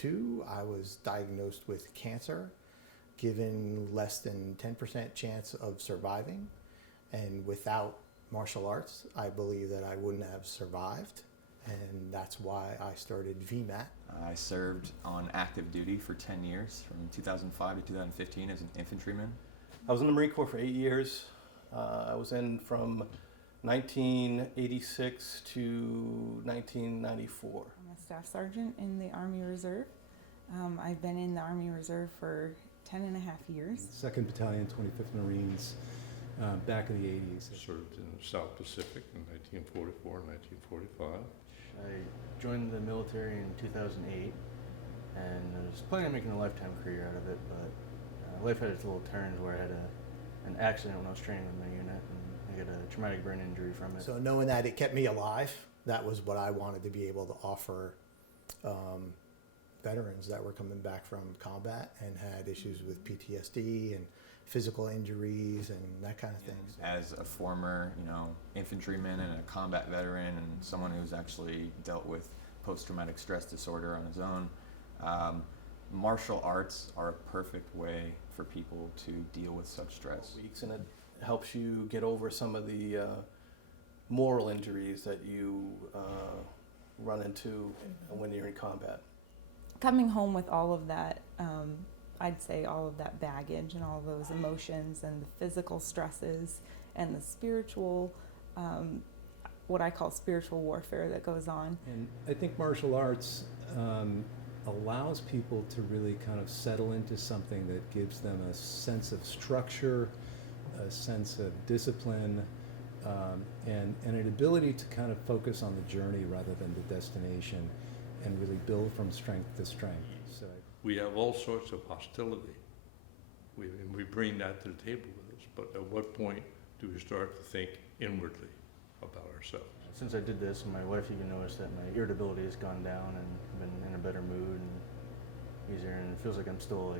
2002, I was diagnosed with cancer, given less than 10% chance of surviving. And without martial arts, I believe that I wouldn't have survived. And that's why I started Vmat. I served on active duty for 10 years, from 2005 to 2015 as an infantryman. I was in the Marine Corps for 8 years. I was in from 1986 to 1994. I'm a staff sergeant in the Army Reserve. I've been in the Army Reserve for 10 and a half years. 2nd Battalion, 25th Marines, back in the 80s. Served in the South Pacific in 1944 and 1945. I joined the military in 2008, and I was planning on making a lifetime career out of it, but life had its little turns where I had an accident when I was training with my unit, and I got a traumatic brain injury from it. So knowing that it kept me alive, that was what I wanted to be able to offer veterans that were coming back from combat and had issues with PTSD and physical injuries and that kind of thing. As a former, infantryman and a combat veteran and someone who's actually dealt with post-traumatic stress disorder on his own, martial arts are a perfect way for people to deal with such stress. And it helps you get over some of the moral injuries that you run into when you're in combat. Coming home with all of that, I'd say all of that baggage and all those emotions and the physical stresses and the spiritual, what I call spiritual warfare that goes on. And I think martial arts allows people to really kind of settle into something that gives them a sense of structure, a sense of discipline, and an ability to kind of focus on the journey rather than the destination, and really build from strength to strength. So we have all sorts of hostility. We bring that to the table with us, but at what point do we start to think inwardly about ourselves? Since I did this, my wife even noticed that my irritability has gone down, and I've been in a better mood and easier, and it feels like I'm still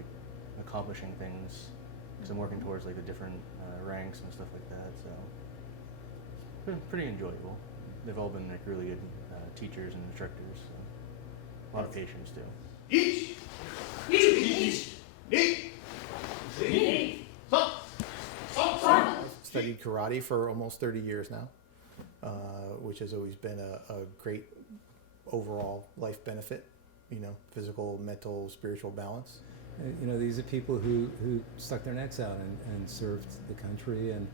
accomplishing things because I'm working towards the different ranks and stuff like that. So it's been pretty enjoyable. They've all been really good teachers and instructors. So. A lot of patience too. I've studied karate for almost 30 years now, which has always been a great overall life benefit, physical, mental, spiritual balance. These are people who stuck their necks out and served the country and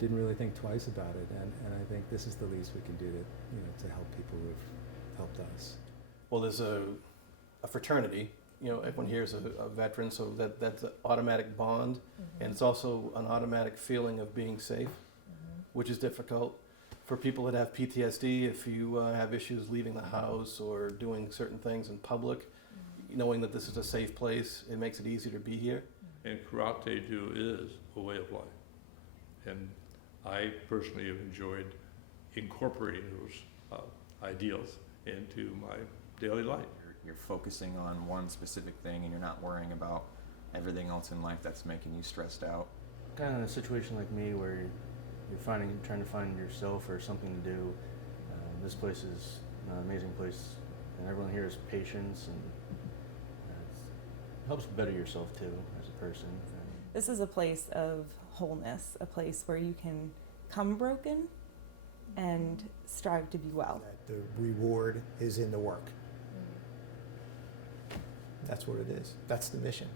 didn't really think twice about it. And I think this is the least we can do to help people who have helped us. Well, there's a fraternity. Everyone here is a veteran, so that's an automatic bond, and it's also an automatic feeling of being safe, which is difficult for people that have PTSD. If you have issues leaving the house or doing certain things in public, knowing that this is a safe place, it makes it easier to be here. And karate is a way of life. And I personally have enjoyed incorporating those ideals into my daily life. You're focusing on one specific thing and you're not worrying about everything else in life that's making you stressed out. Kind of in a situation like me where you're trying to find yourself or something to do. This place is an amazing place, and everyone here is patience, and it helps better yourself too as a person. This is a place of wholeness, a place where you can come broken and strive to be well. The reward is in the work. That's what it is. That's the mission.